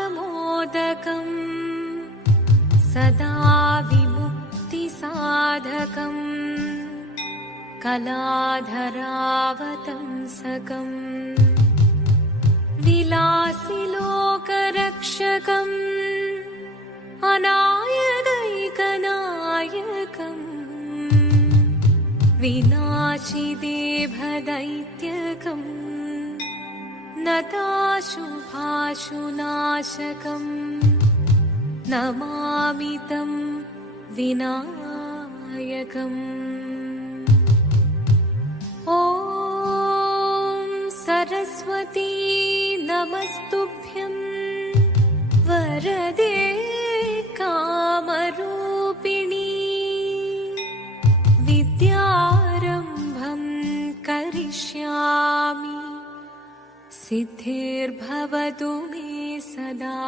मुदाकरात्तमोदकम् सदा विमुक्तिसाधकम् कलाधरावतंसकम् विलासिलोकरक्षकम् अनायदैकनायकम् विनाशिदेभदैत्यकम् नताशुभाशुनाशकम् नमामि तं विनायकम्। ॐ सरस्वती नमस्तुभ्यं वरदे कामरूपिणी विद्यारम्भं करिष्यामि सिद्धिर्भवतु मे सदा।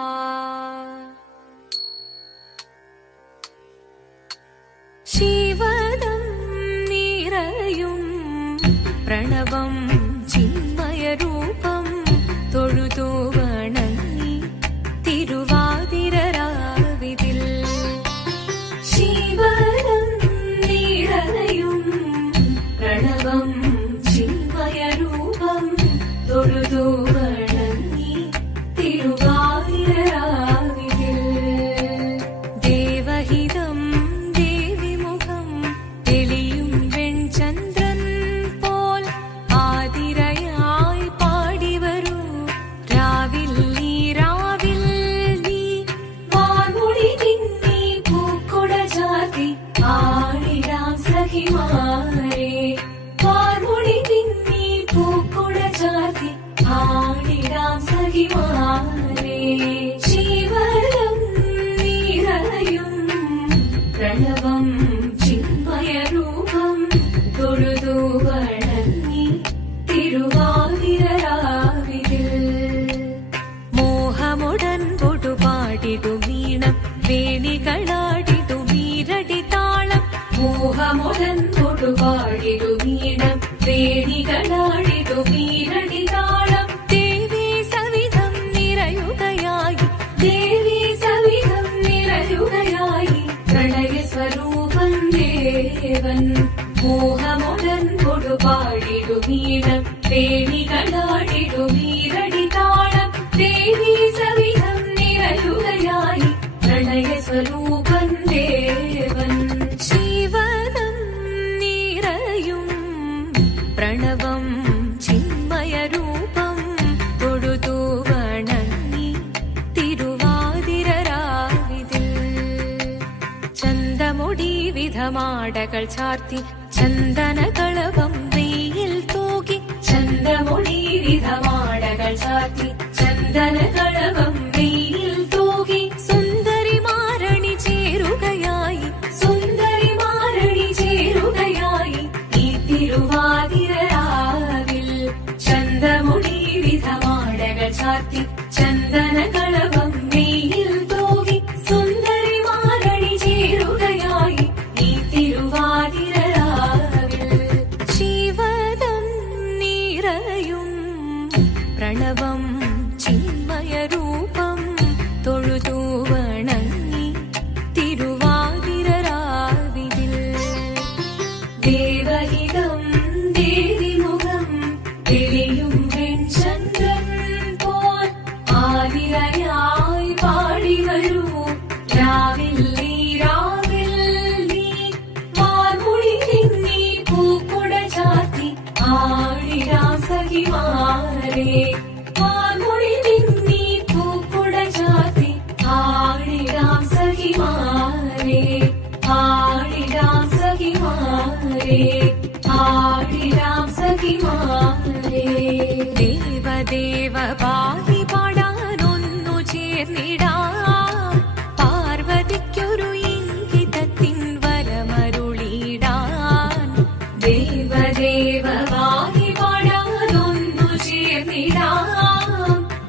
शिवदं निरयुं प्रणवं चिन्मयरूपं തൊഴുതു വണങ്ങി തിരുവാതിരരാവിതിൽ ശിവദം നിറയും പ്രണവം ചിന്മയരൂപം തൊഴുതു വണങ്ങി തിരുവാതിരരാവിതിൽ ദേവഹിതം ദേവിമുഖം തെളിയും വെൺചന്ദ്രൻ പോൽ ആതിരയായി പാടിവരൂ രാവിൽ നീ വാർമുടി പിന്നി പൂക്കൊട ചാർത്തി ആടിടാം സഖിമാരെ വാർമുടി പിന്നി പൂക്കൊട ചാർത്തി ആടിടാം സഖിമാരെ ശിവദം നിറയും പ്രണവം ചിന്മയരൂപം തൊഴുതു വണങ്ങി തിരുവാതിരരാവിതിൽ മോഹമുടൻ പൊടുപാടിടും വീണം വേണികളാടിടും ഈരടി താളം മോഹമുടൻ പൊടുപാടിടും വീണം വേണികളാടിടും ഈരടി താളം ദേവി സവിധം നിറയുകയായി ദേവി സവിധം നിറയുകയായി പ്രണയ സ്വരൂപം ദേവൻ മോഹമുടൻ കൊടുപാടിടും വീണം വേണികളാടിടും ഈരടി താളം ദേവി സവിധം നിറയുകയായി പ്രണയ സ്വരൂപം ദേവൻ ശിവദം നിറയും പ്രണവം ചിന്മയരൂപം തൊഴുതു വണങ്ങി തിരുവാതിരരാവിതിൽ ചന്തമുടി വിധമാടകൾ ചാർത്തി ചന്ദനകളഭം വെയിൽ തൂകി ചന്തമുടി വിധമാടകൾ ചാർത്തി ചന്ദനകളഭം വെയിൽ തൂകി സുന്ദരി മാരണി ചേരുകയായി സുന്ദരി മാരണി ചേരുകയായി ഈ തിരുവാതിരരാവിൽ ചന്തമുടി വിധമാടകൾ ചാർത്തി ചന്ദനകളഭം വെയിൽ തൂകി സുന്ദരി മാരണി ചേരുകയായി ഈ തിരുവാതിരരാവിൽ ശിവദം നിറയും പ്രണവം ചിന്മയരൂപം തൊഴുതു വണങ്ങി തിരുവാതിരരാവിതിൽ ദേവഹിതം ദേവിമുഖം തെളിയും വെൺചന്ദ്രൻ പോൽ ആതിരയായി പാടിവരൂ രാവിൽ നീ വാർമുടി പിന്നി പൂക്കൊട ചാർത്തി ആടിടാം സഖിമാരെ വാർമുടി പിന്നി പൂക്കൊട ചാർത്തി ആടിടാം സഖിമാരെ ആടിടാം സഖിമാരെ ആടിടാം സഖിമാരെ ദേവദേവ പാഹി പാടാനൊന്നു ചേർന്നിടാം പാർവതിക്കൊരു ഇംഗിതത്തിൻ വരമരുളിടാൻ ദേവദേവ പാഹി പാടാനൊന്നു ചേർന്നിടാം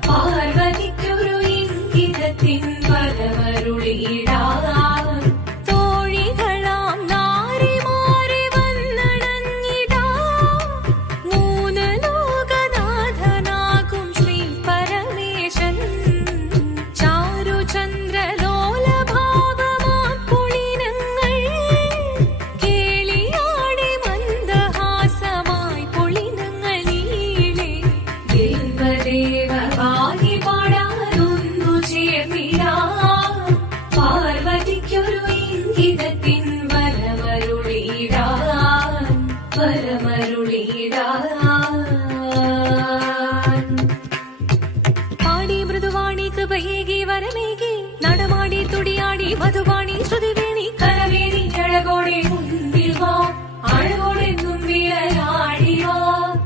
പാർവതിക്കൊരു ഇംഗിതത്തിൻ വരമരുളിടാൻ തോഴികളാം നാരിമാരെ വന്നണഞ്ഞിടാം മൂന്ന് ലോകനാഥനാകും ശ്രീ പരമ തുടിയാടി മധുവാണി ശ്രുതിവേണി കരവേണി അഴകോടെ മുൻപിൽ വാ അഴകോടെന്നും വിളയാടി വാ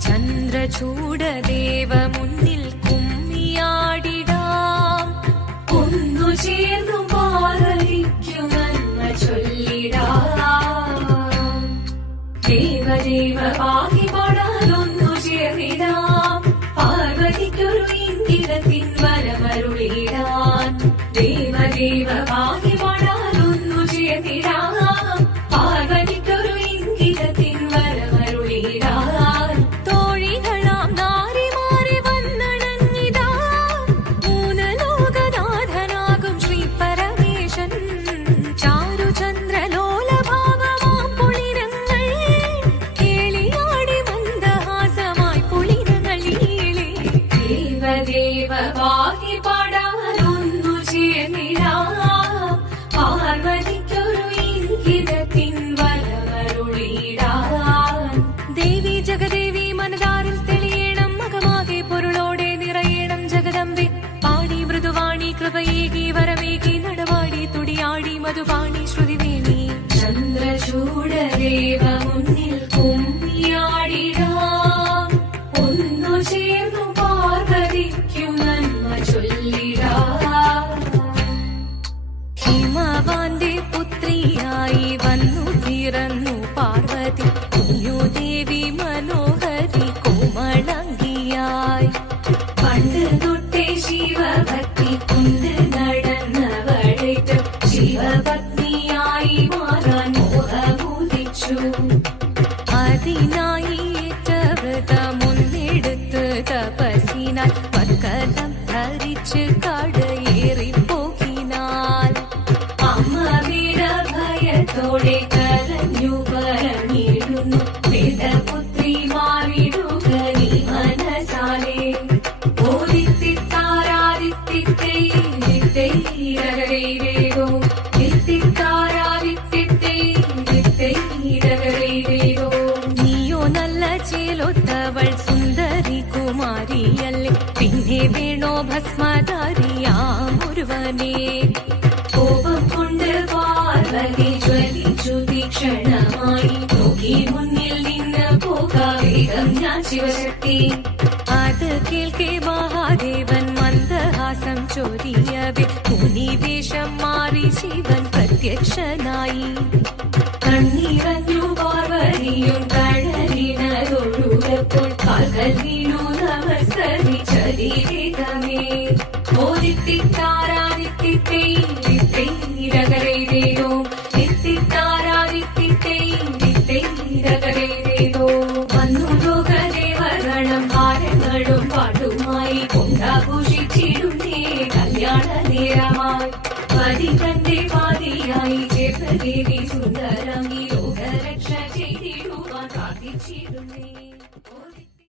ചന്ദ്രചൂഡദേവ മുന്നിൽ കുമ്മിയാടിടാം ഒന്നു ചേർന്നു പാർവതിക്കു നന്മ ചൊല്ലിടാം ദേവദേവ പാഹി പാടാനൊന്നു ചേർന്നിടാം പാർവതിക്കൊരു ഇന്ദ്രിയത്തിൻ വരമരുളിടാൻ ദേവദേവ പാഹി പാടാനൊന്നു ചേർന്നിടാം പാർവതിക്കൊരു ഇന്ദ്രിയത്തിൻ വരമരുളിടാൻ തോഴികളാം നാരിമാരെ വന്നണഞ്ഞിതാ മൂന്ന് ലോകനാഥനാകും ശ്രീ പരമേശൻ ചാരുചന്ദ്രലോലഭാവമാം പുളിരങ്ങൾ കേളിയാടി മന്ദഹാസമായി പുളിരങ്ങൾ ഈളെ ദേവദേവ പാഹി പാടാനൊന്നു ചേർന്നിടാം പാർവതിക്കൊരു ഇംഗിതത്തിൻ വരമരുളിടാൻ ദേവി ജഗദേവി മനതാരിൽ തെളിയണം മകമാകെ പൊരുളോടെ നിറയണം ജഗദംബെ പാടി മൃദുവാണി കൃപയേകി വരമേകി നടവാടി തുടിയാടി മധുവാണി ശ്രുതിവേണി ചന്ദ്രചൂഡദേവ മുന്നിൽ കുമ്മിയാടിടാം ഒന്നു ചേർന്നു പാർവതിക്കു നന്മ ചൊല്ലിടാം ഹിമവാന്റെ പുത്രിയായി വന്നു പിറന്നു പാർവതി കുഞ്ഞുദേവി മനോഹരി കോമളങ്കിയായി പണ്ട് തൊട്ടേ ശിവഭക്തി കൊണ്ട് നടന്നവളേറ്റം ശിവപത്നിയായി മാറാൻ മോഹമുദിച്ചു അതിനായി ഏറ്റവൃത മുന്നെടുത്ത് തപസ്സിനാൽ പർക്കതം ധരിച്ച് കടയേറിപ്പോകിനാൽ അമ്മ വീരഭയത്തോടെ കരഞ്ഞു പറഞ്ഞിടുന്നു വേദപുത്രി മാറിടുക നീ മനസാലെ നീയോ നല്ല ചേലൊത്തവൾ സുന്ദരി കുമാരിയല്ലേ പിന്നെ വേണോ ഭസ്മധാരിയാമൊരുവനെ കോപം കൊണ്ട് പാർവതി ജ്വലിച്ചു തീക്ഷണമായി നോക്കി മുന്നിൽ നിന്ന് പോകാവേഗം ഞാൻ ശിവശക്തി അത് കേൾക്കെ മഹാദേവൻ മന്ദഹാസം ചൊരിയവേ മുനിവേഷം മാറി ശിവൻ പ്രത്യക്ഷനായി കണ്ണീറഞ്ഞു പാർവതിയും കഴലിനതൊഴുകപ്പോൾ കാൽകൾ വീണു നമസ്കരിച്ചതിരേകമേ ഓദിത്തിത്താരാദിത്തിത്തൈരകരേതോ തിത്തിത്താരാദിത്തിത്തൈരകരേതോ വന്നു ലോകദേവഗണം ഭാരങ്ങളും പാട്ടുമായി കൊണ്ടാഘോഷിച്ചിടുന്നേ കല്യാണ നേരമായി പതി തന്റെ പാതിയായി ചേർന്ന ദേവി സുന്ദരം ഈ ലോകരക്ഷ ചെയ്തിടുവാൻ പ്രാർത്ഥിച്ചിടുന്നേ.